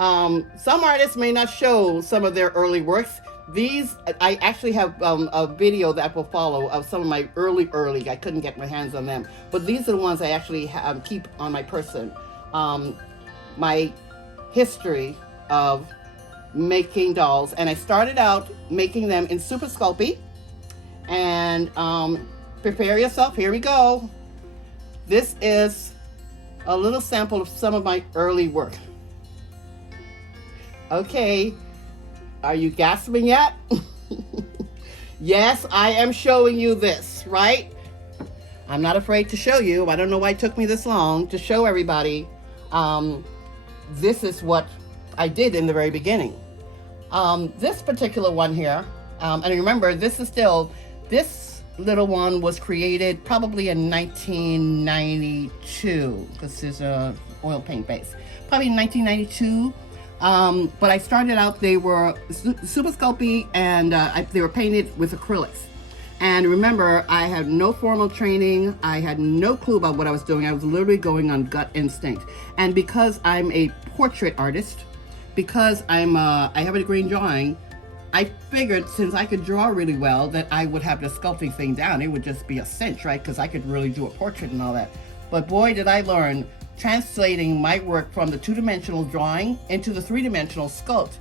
Some artists may not show some of their early works. These, I actually have a video that will follow of some of my early. I couldn't get my hands on them, but these are the ones I actually keep on my person. My history of making dolls, and I started out making them in Super Sculpey. And prepare yourself. Here we go. This is a little sample of some of my early work. Okay, are you gasping yet? Yes, I am showing you this, right? I'm not afraid to show you. I don't know why it took me this long to show everybody. This is what I did in the very beginning. This particular one here, and remember, this little one was created probably in 1992, because it's a oil paint base. Probably in 1992. But I started out, they were super sculpey, and they were painted with acrylics. And remember, I had no formal training. I had no clue about what I was doing. I was literally going on gut instinct. And because I'm a portrait artist, because I have a degree in drawing, I figured since I could draw really well that I would have the sculpting thing down. It would just be a cinch, right? Because I could really do a portrait and all that. But boy, did I learn translating my work from the two-dimensional drawing into the three-dimensional sculpt.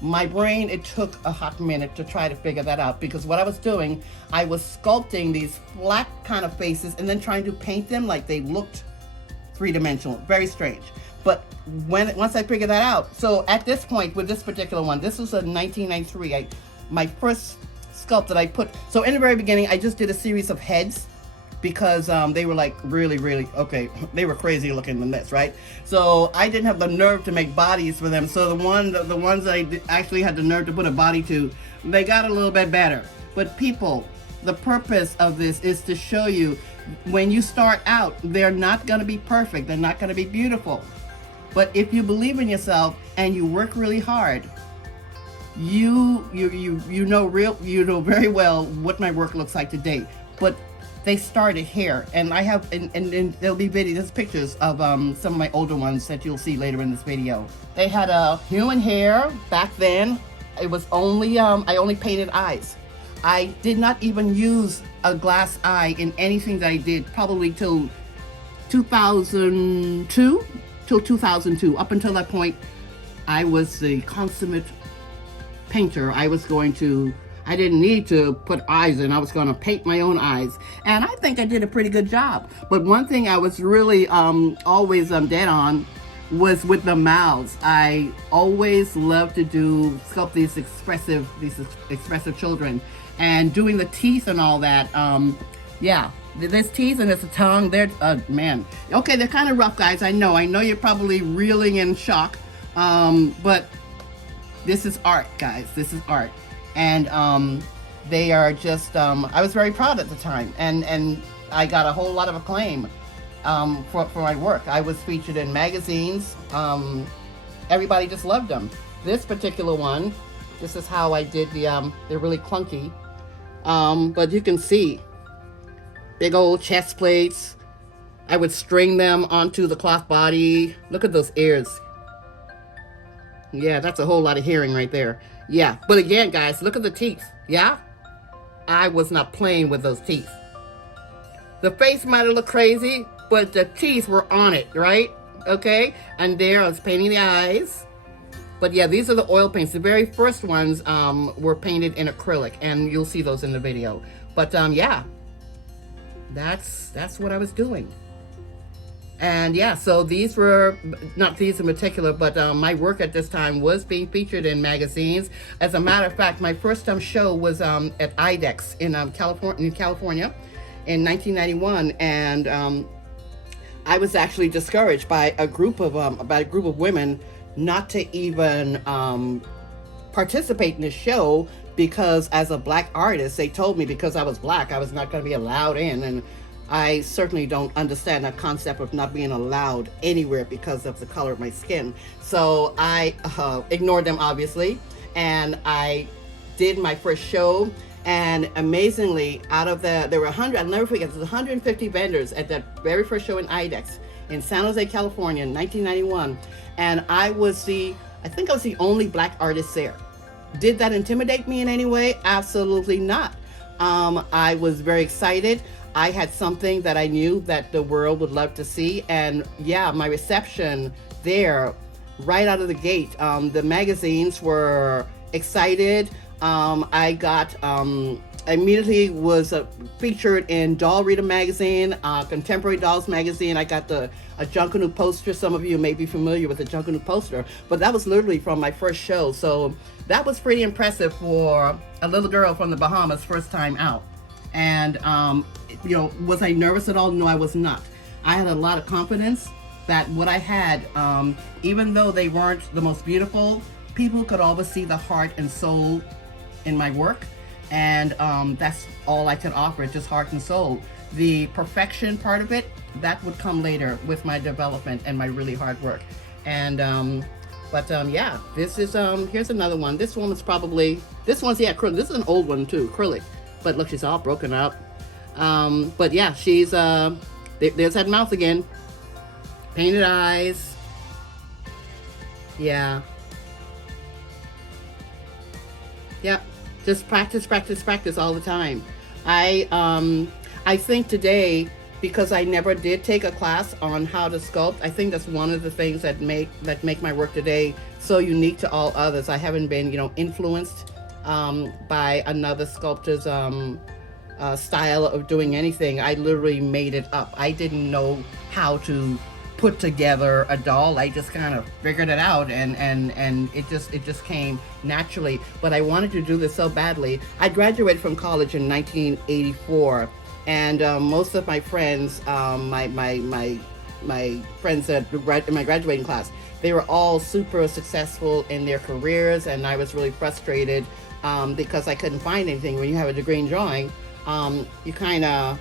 My brain, it took a hot minute to try to figure that out, because what I was doing, I was sculpting these flat kind of faces and then trying to paint them like they looked three-dimensional. Very strange. But once I figured that out, so at this point with this particular one, this was a 1993, my first sculpt that I put. So in the very beginning, I just did a series of heads, because they were like really, okay, they were crazy looking than this, right? So I didn't have the nerve to make bodies for them. So the ones that I actually had the nerve to put a body to, they got a little bit better. But people, the purpose of this is to show you, when you start out, they're not gonna be perfect, they're not gonna be beautiful. But if you believe in yourself and you work really hard, you know very well what my work looks like today. But they started here, and I have, and there'll be there's pictures of some of my older ones that you'll see later in this video. They had a human hair back then. It was only, I only painted eyes. I did not even use a glass eye in anything that I did, probably till 2002. Up until that point, I was the consummate painter. I didn't need to put eyes in. I was going to paint my own eyes. And I think I did a pretty good job. But one thing I was really always dead on was with the mouths. I always loved to sculpt these expressive children. And doing the teeth and all that, yeah. There's teeth and there's a tongue. They're, man. Okay, they're kind of rough, guys. I know you're probably reeling in shock. But this is art, guys. This is art. And they are just, I was very proud at the time. And I got a whole lot of acclaim for my work. I was featured in magazines. Everybody just loved them. This particular one, this is how I did they're really clunky. But you can see, big old chest plates. I would string them onto the cloth body. Look at those ears. Yeah, that's a whole lot of hearing right there. Yeah, but again, guys, look at the teeth. Yeah? I was not playing with those teeth. The face might have looked crazy, but the teeth were on it, right? Okay? And there I was painting the eyes. But yeah, these are the oil paints. The very first ones were painted in acrylic, and you'll see those in the video. But yeah. That's what I was doing. And yeah, so these were, not these in particular, but my work at this time was being featured in magazines. As a matter of fact, my first show was at IDEX in California in 1991, and I was actually discouraged by a group of women not to even participate in the show, because as a black artist, they told me because I was black, I was not going to be allowed in. And I certainly don't understand that concept of not being allowed anywhere because of the color of my skin. So I ignored them, obviously. And I did my first show. And amazingly, out of there were 100, I'll never forget, there was 150 vendors at that very first show in IDEX in San Jose, California in 1991. And I was I think I was the only black artist there. Did that intimidate me in any way? Absolutely not. I was very excited. I had something that I knew that the world would love to see. And yeah, my reception there, right out of the gate, the magazines were excited. I got immediately was featured in Doll Reader magazine, Contemporary Dolls magazine. I got a Junkanoo poster. Some of you may be familiar with the Junkanoo poster, but that was literally from my first show. So that was pretty impressive for a little girl from the Bahamas, first time out. And you know, was I nervous at all? No, I was not. I had a lot of confidence that what I had, even though they weren't the most beautiful, people could always see the heart and soul in my work. And that's all I could offer, just heart and soul. The perfection part of it, that would come later with my development and my really hard work. And yeah, this is here's another one. This one is probably, this one's the acrylic. This is an old one too, acrylic. But look, she's all broken up. But yeah, she's there's that mouth again. Painted eyes. Yeah. Yep. Just practice, practice, practice all the time. I think today, because I never did take a class on how to sculpt, I think that's one of the things that make my work today so unique to all others. I haven't been, you know, influenced by another sculptor's style of doing anything. I literally made it up. I didn't know how to put together a doll. I just kind of figured it out, and it just came naturally. But I wanted to do this so badly. I graduated from college in 1984, and most of my friends, my friends that in my graduating class, they were all super successful in their careers, and I was really frustrated because I couldn't find anything. When you have a degree in drawing, you kind of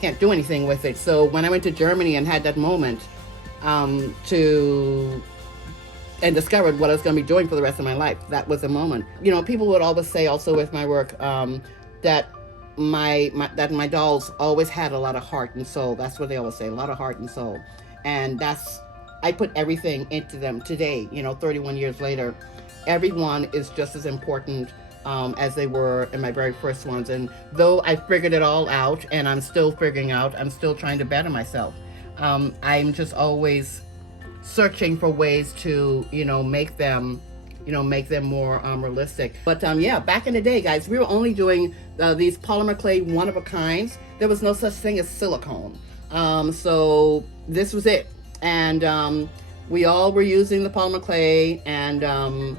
can't do anything with it. So when I went to Germany and had that moment and discovered what I was going to be doing for the rest of my life, that was a moment. You know, people would always say also with my work that my dolls always had a lot of heart and soul. That's what they always say, a lot of heart and soul. And I put everything into them today, you know, 31 years later. Everyone is just as important as they were in my very first ones. And though I figured it all out, and I'm still figuring out, I'm still trying to better myself. I'm just always searching for ways to, you know, make them more realistic. But yeah, back in the day, guys, we were only doing these polymer clay one-of-a-kinds. There was no such thing as silicone. So this was it. And we all were using the polymer clay, and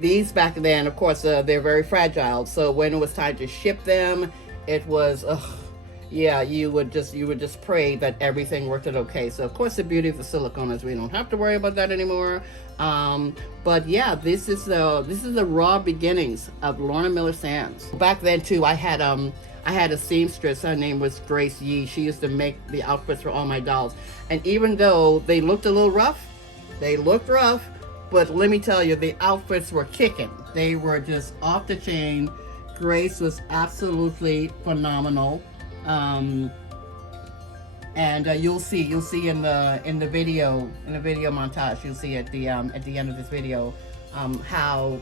these back then, of course, they're very fragile. So when it was time to ship them, it was, yeah, you would just pray that everything worked out okay. So of course, the beauty of the silicone is we don't have to worry about that anymore. But yeah, this is the raw beginnings of Lorna Miller Sands. Back then too, I had a seamstress. Her name was Grace Yee. She used to make the outfits for all my dolls. And even though they looked a little rough, but let me tell you, the outfits were kicking. They were just off the chain. Grace was absolutely phenomenal. And you'll see in the video montage, you'll see at the end of this video how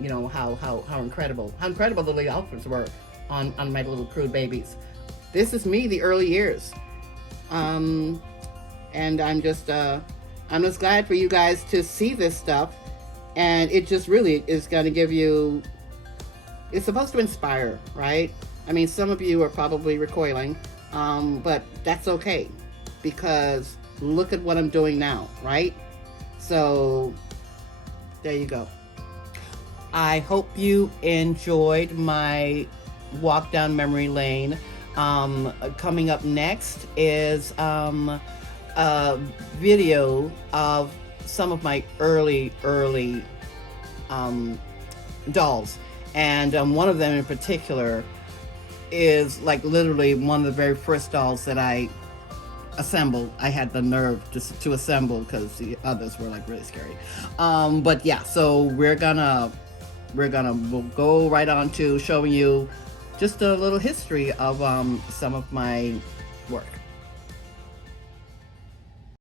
incredible the little outfits were on my little crude babies. This is me, the early years. And I'm just glad for you guys to see this stuff, and it just really is going to give you, it's supposed to inspire, right? I mean, some of you are probably recoiling, but that's okay, because look at what I'm doing now, right? So there you go. I hope you enjoyed my walk down memory lane. Coming up next is a video of some of my early dolls, and one of them in particular is like literally one of the very first dolls that I assembled. I had the nerve to assemble because the others were like really scary. But yeah, so we'll go right on to showing you just a little history of some of my work.